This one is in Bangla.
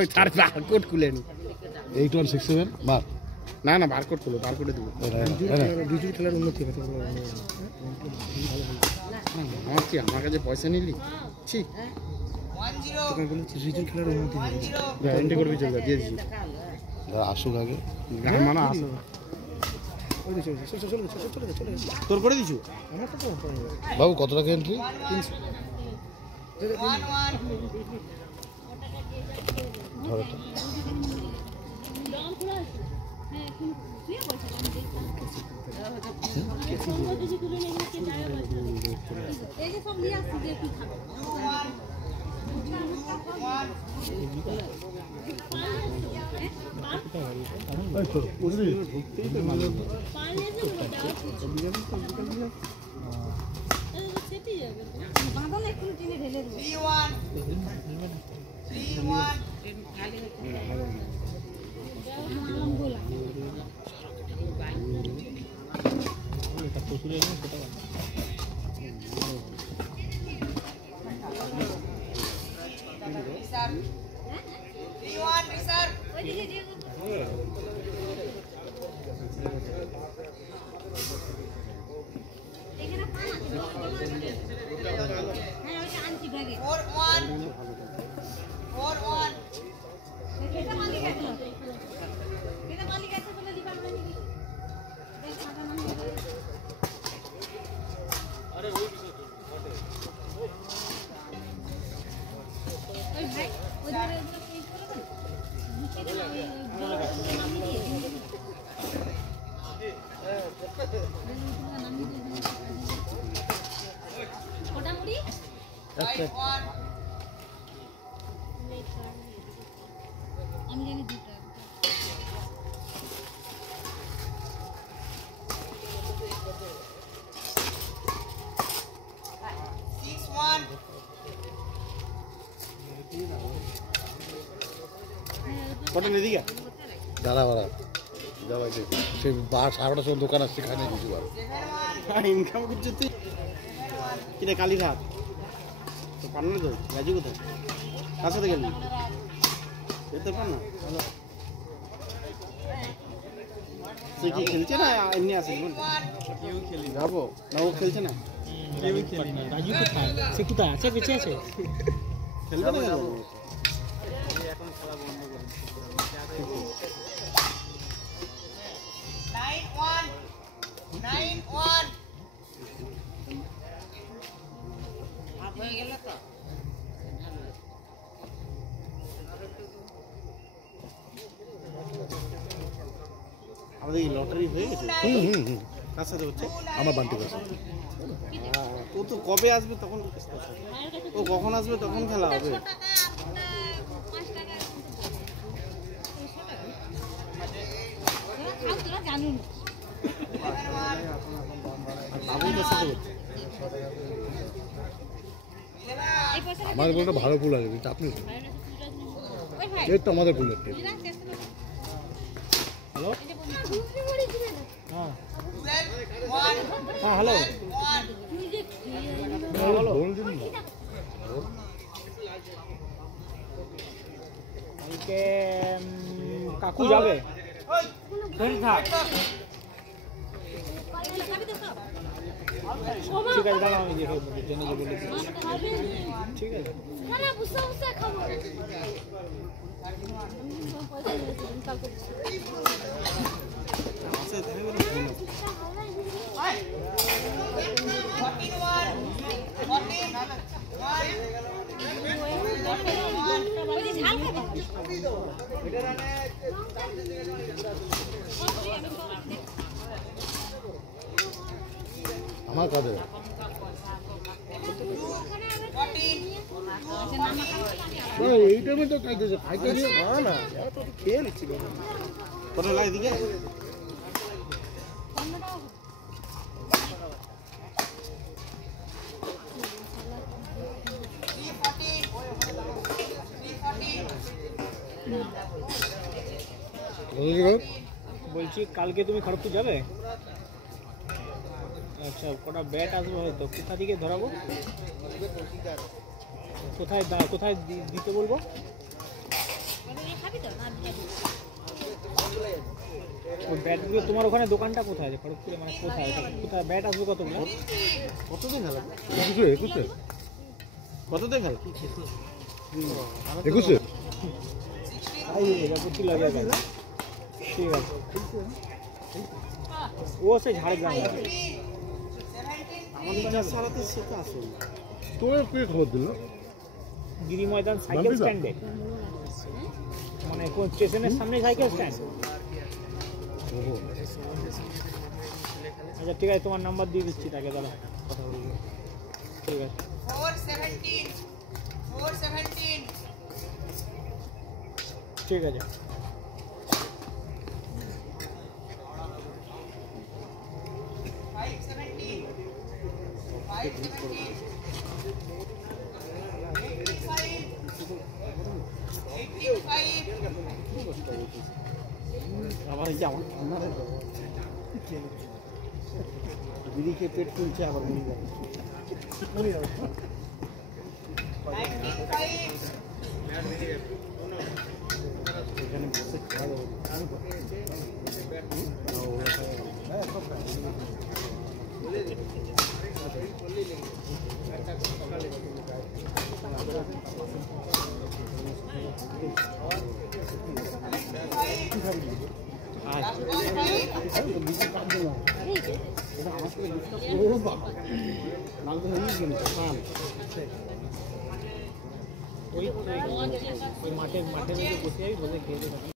ওই তার বারকোড খুলে নি 8167 মার না না বারকোড খুলো বারকোডে দেবো বিজুর খেলার উন্নতি হবে আমার কাছে পয়সা নিলি ঠিক তোকে বলেছি বিজুর খেলার উন্নতি হবে গ্যারান্টি করবি চল দিয়ে দিচ্ছি আসুক আগে মানে আসো তোর করে দিছু বাবু কত টাকা এন্ট্রি 300 ধরো তো আমি জানি দুটো কত নিয়ে দিকে দাঁড়া বাড়া যাওয়া সেই 12:30টার সময় দোকান আসছে সেখানে কিছু আর ইনকাম করছিস তুই কিনে কালীঘাট তো পারল তো রাজু কোথায় কার সাথে গেলি যেতে পার না সে কি খেলছে না এমনি আসে কেউ খেলি যাবো না ও খেলছে না কেউ খেলি না রাজু কোথায় সে কোথায় আছে বেঁচে আছে খেলবে না এখন খেলা বন্ধ করে 9-1 হয়ে গেল তো আমাদের এই লটারি হয়ে গেছে কার সাথে হচ্ছে আমার বান্টি কাছে ও তো কবে আসবে তখন ও কখন আসবে তখন খেলা হবে বাবুর সাথে হচ্ছে আমার একটা ভালো ফুল আছে কিন্তু আপনি এই তো আমাদের ফুলের টেপ হ্যালো হ্যাঁ হ্যালো কালকে কাকু যাবে ঠিক আছে দাঁড়াও আমি দেখে জেনে বলে ঠিক আছে আমার কাছে এই টাইমে তো খাইতেছে খাইতে দিয়ে না খেয়ে নিচ্ছিল কত লাগে দিকে বলছি কালকে তুমি খড়গপুর যাবে আচ্ছা কটা ব্যাট আসবে হয়তো কোথা থেকে ধরাবো কোথায় কোথায় দিতে বলবো ওই ব্যাটগুলো তোমার ওখানে দোকানটা কোথায় আছে খড়গপুরে মানে কোথায় কোথায় ব্যাট আসবে কতগুলো কতদিন খেলা? 21 কতদিন খেলা? 21 এটা প্রতি লাগে ঠিক আছে ও সে ঝাড়গ্রাম আমাদের যা সারাতে সেটা আসল। তোর কে খবর দিল? গিরি ময়দান সাইকেল বাম্পিদা? স্ট্যান্ডে মানে কোন স্টেশনের সামনে সাইকেল স্ট্যান্ড আচ্ছা ঠিক আছে তোমার নাম্বার দিয়ে দিচ্ছি তাকে দাঁড়া কথা বলবো ঠিক আছে 417 ঠিক আছে আবার এই যে আমার ঠান্ডা দিদিকে পেট ফুলছে আবার মরে যাবে এখানে বসে খাওয়া ওই মাঠে বসে বসে খেয়ে